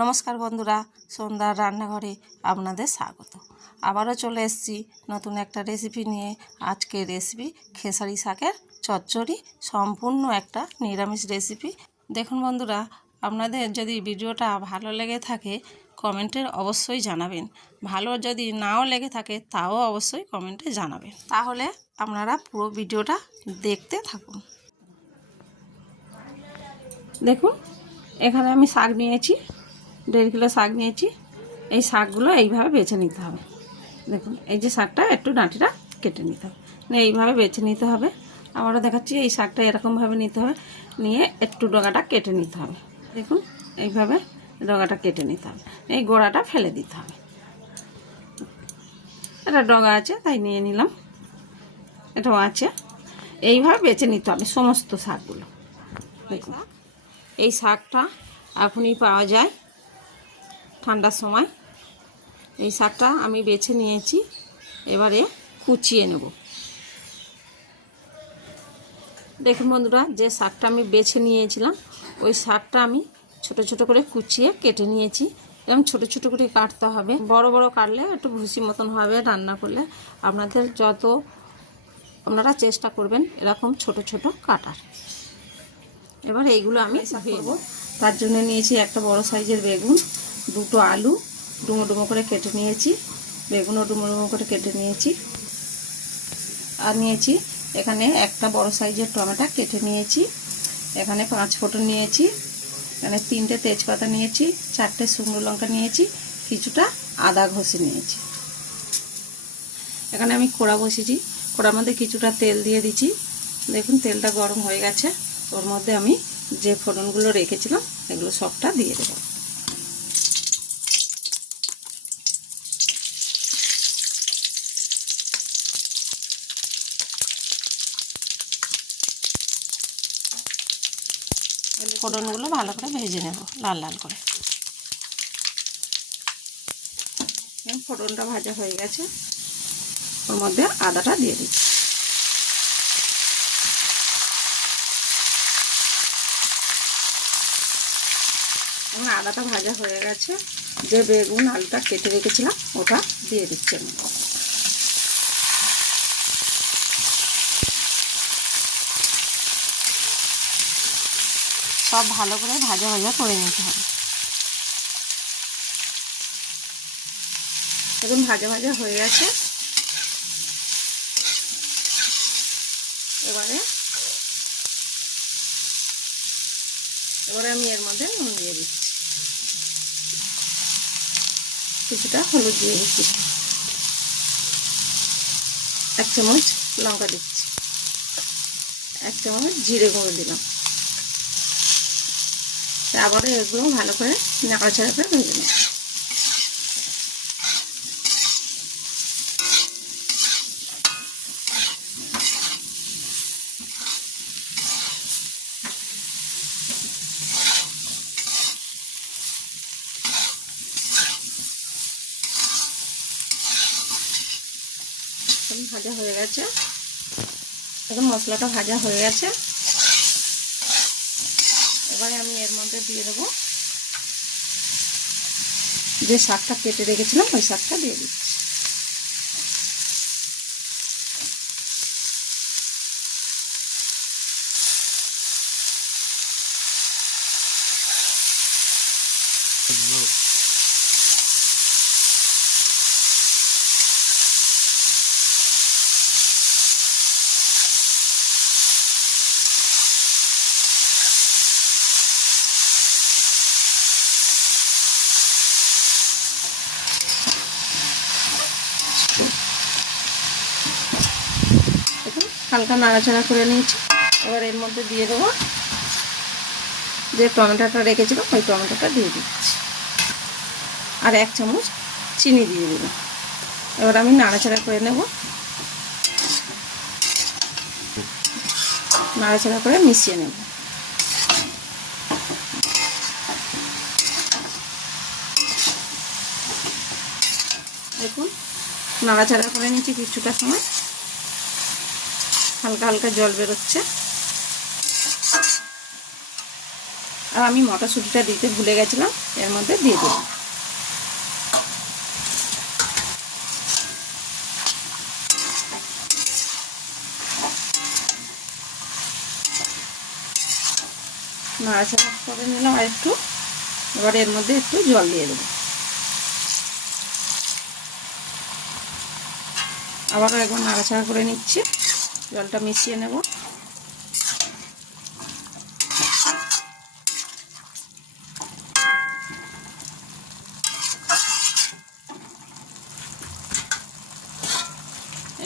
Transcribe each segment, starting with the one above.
নমস্কার বন্ধুরা, সন্ধ্যার রান্নাঘরে আপনাদের স্বাগত। আবারও চলে এসেছি নতুন একটা রেসিপি নিয়ে। আজকের রেসিপি খেসারি শাকের চচ্চড়ি, সম্পূর্ণ একটা নিরামিষ রেসিপি। দেখুন বন্ধুরা, আপনাদের যদি ভিডিওটা ভালো লেগে থাকে কমেন্টে অবশ্যই জানাবেন। ভালো যদি নাও লেগে থাকে তাও অবশ্যই কমেন্টে জানাবেন। তাহলে আপনারা পুরো ভিডিওটা দেখতে থাকুন। দেখুন, এখানে আমি শাক নিয়েছি, 1.5 কিলো শাক নিয়েছি। এই শাকগুলো এইভাবে বেছে নিতে হবে। দেখুন, এই যে শাকটা একটু ডাঁটিটা কেটে নিতে হবে, এইভাবে বেছে নিতে হবে। আবারও দেখাচ্ছি, এই শাকটা এরকমভাবে নিতে হবে, নিয়ে একটু ডগাটা কেটে নিতে হবে। দেখুন, এইভাবে ডগাটা কেটে নিতে হবে, এই গোড়াটা ফেলে দিতে হবে। এটা ডগা আছে তাই নিয়ে নিলাম, এটাও আছে। এইভাবে বেছে নিতে হবে সমস্ত শাকগুলো। দেখুন, এই শাকটা এখনই পাওয়া যায় ঠান্ডার সময়। এই শাকটা আমি বেছে নিয়েছি, এবারে কুচিয়ে নেব। দেখুন বন্ধুরা, যে শাকটা আমি বেছে নিয়েছিলাম ওই শাকটা আমি ছোট ছোট করে কুচিয়ে কেটে নিয়েছি। এরকম ছোট ছোট করে কাটতে হবে, বড় বড় কাটলে একটু ভুসি মতন হবে রান্না করলে। আপনারা চেষ্টা করবেন এরকম ছোট ছোট কাটার। এবার এইগুলো আমি করব, তার জন্য নিয়েছি একটা বড় সাইজের বেগুন, 2টো আলু ডুমো ডুমো করে কেটে নিয়েছি, বেগুনও ডুমো ডুমো করে কেটে নিয়েছি। আর নিয়েছি এখানে একটা বড় সাইজের টমেটো কেটে নিয়েছি, এখানে 5 ফোঁড়ন নিয়েছি, এখানে 3টে তেজপাতা নিয়েছি, 4টে শুকনো লঙ্কা নিয়েছি, কিছুটা আদা ঘষে নিয়েছি। এখানে আমি কড়া বসিয়েছি, কড়ার মধ্যে কিছুটা তেল দিয়ে দিচ্ছি। দেখুন, তেলটা গরম হয়ে গেছে। ওর মধ্যে আমি যে ফোড়নগুলো রেখেছিলাম এগুলো সবটা দিয়ে দেবো। ফোড়নগুলো ভালো করে ভেজে নেব লাল লাল করে। ফোড়নটা ভাজা হয়ে গেছে, ওর মধ্যে আদাটা দিয়ে দিচ্ছি। এবং আদাটা ভাজা হয়ে গেছে, যে বেগুন আলুটা কেটে রেখেছিলাম ওটা দিয়ে দিচ্ছি আমি। সব ভালো করে ভাজা ভাজা করে নিতে হবে। দেখুন, ভাজা ভাজা হয়ে গেছে। এবারে আমি এর মধ্যে নুন দিয়ে দিচ্ছি, কিছুটা হলুদ দিয়ে দিচ্ছি, 1 চামচ লঙ্কা দিচ্ছি, 1 চামচ জিরে গুঁড়ো দিলাম। আবারও এগুলো ভালো করে নাড়াচাড়া করে ভেজে নেব। ভাজা হয়ে গেছে, এখন মশলাটা ভাজা হয়ে গেছে। এবারে আমি এর মধ্যে দিয়ে দেবো যে শাকটা কেটে রেখেছিলাম, ওই শাকটা দিয়ে দিচ্ছি। হালকা নাড়াচাড়া করে নিয়েছি। এবার এর মধ্যে দিয়ে দেবো যে টমেটোটা রেখেছিলাম ওই টমেটোটা দিয়ে দিচ্ছি, আর 1 চামচ চিনি দিয়ে দেবো। এবার আমি নাড়াচাড়া করে নেব, নাড়াচাড়া করে মিশিয়ে নেব। দেখুন, নাড়াচাড়া করে নিচ্ছি কিছুটা সময়, হালকা হালকা জল বেরোচ্ছে। আর আমি মটরশুঁটিটা দিতে ভুলে গেছিলাম, এর মধ্যে দিয়ে দেবো। নাড়াচাড়া করে নিলাম আর একটু, এবার এর মধ্যে একটু জল দিয়ে দেবো। আবারও একবার নাড়াচাড়া করে নিচ্ছি, জলটা মিশিয়ে নেব।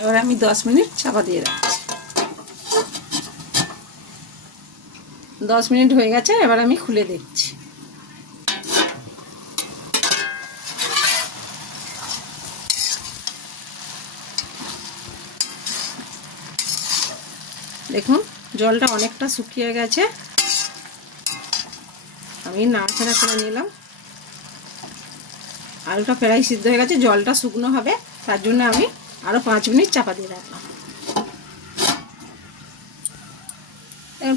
এবার আমি 10 মিনিট চাপা দিয়ে রাখছি। 10 মিনিট হয়ে গেছে, এবার আমি খুলে দেখছি। দেখুন জলটা অনেকটা শুকিয়ে গেছে, আমি নাড়াচাড়া করে নিলাম। আলুটা প্রায় সিদ্ধ হয়ে গেছে, জলটা শুকনো হবে, তার জন্য আমি আরও 5 মিনিট চাপা দিয়ে রাখলাম।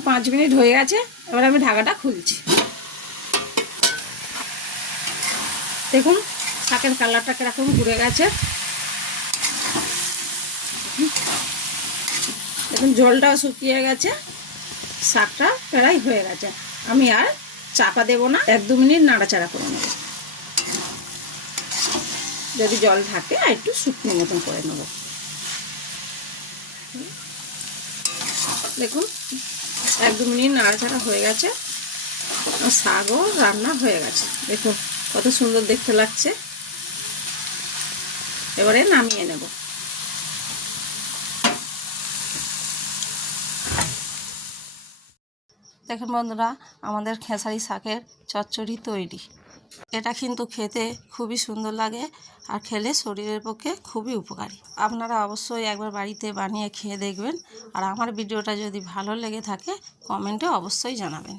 5 মিনিট হয়ে গেছে, এবার আমি ঢাকাটা খুলছি। দেখুন শাকের কালারটা কিরকম ঘুরে গেছে। দেখুন জলটাও শুকিয়ে গেছে, শাকটা প্রায় হয়ে গেছে। আমি আর চাপা দেব না, 1-2 মিনিট নাড়াচাড়া করে নেব। যদি জল থাকে আর একটু শুকনো মতন করে নেব। দেখুন 1-2 মিনিট নাড়াচাড়া হয়ে গেছে, শাকও রান্না হয়ে গেছে। দেখুন কত সুন্দর দেখতে লাগছে। এবারে নামিয়ে নেব। দেখুন বন্ধুরা, আমাদের খেসারি শাকের চচ্চড়ি তৈরি। এটা কিন্তু খেতে খুবই সুন্দর লাগে আর খেলে শরীরের পক্ষে খুবই উপকারী। আপনারা অবশ্যই একবার বাড়িতে বানিয়ে খেয়ে দেখবেন। আর আমার ভিডিওটা যদি ভালো লেগে থাকে কমেন্টে অবশ্যই জানাবেন।